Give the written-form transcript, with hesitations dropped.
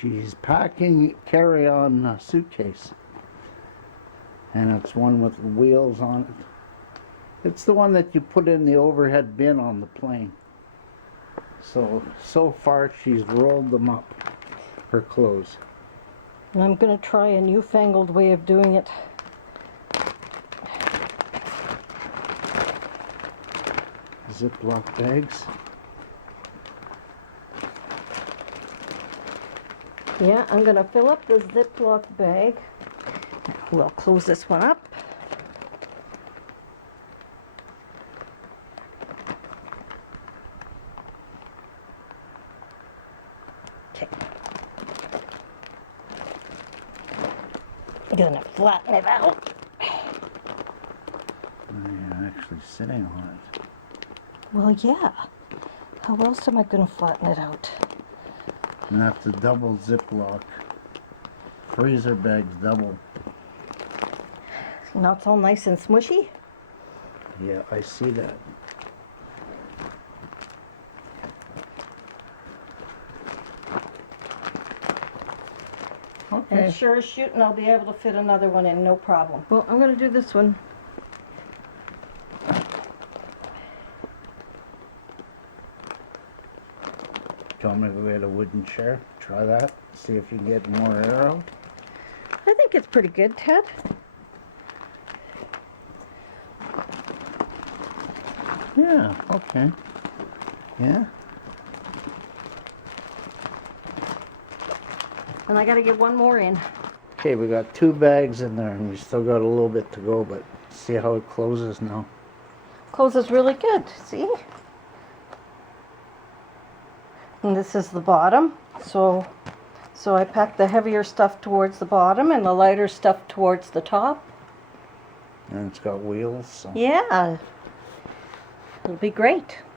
She's packing carry-on suitcase. And it's one with wheels on it. It's the one that you put in the overhead bin on the plane. So far she's rolled them up, her clothes. And I'm going to try a newfangled way of doing it. Ziploc bags. Yeah, I'm going to fill up the Ziploc bag. We'll close this one up. Okay. I'm going to flatten it out. You're actually sitting on it. Well, yeah. How else am I going to flatten it out? And that's a double Ziploc. Freezer bags double. Now it's all nice and smushy. Yeah, I see that. Okay. And sure as shooting, I'll be able to fit another one in, no problem. Well, I'm going to do this one. Do you want me to get a wooden chair? Try that. See if you can get more air out. I think it's pretty good, Ted. Yeah, okay. Yeah. And I got to get one more in. Okay, we got 2 bags in there and we still got a little bit to go, but see how it closes now. Closes really good, see? And this is the bottom. So I pack the heavier stuff towards the bottom and the lighter stuff towards the top. And it's got wheels. So. Yeah. It'll be great.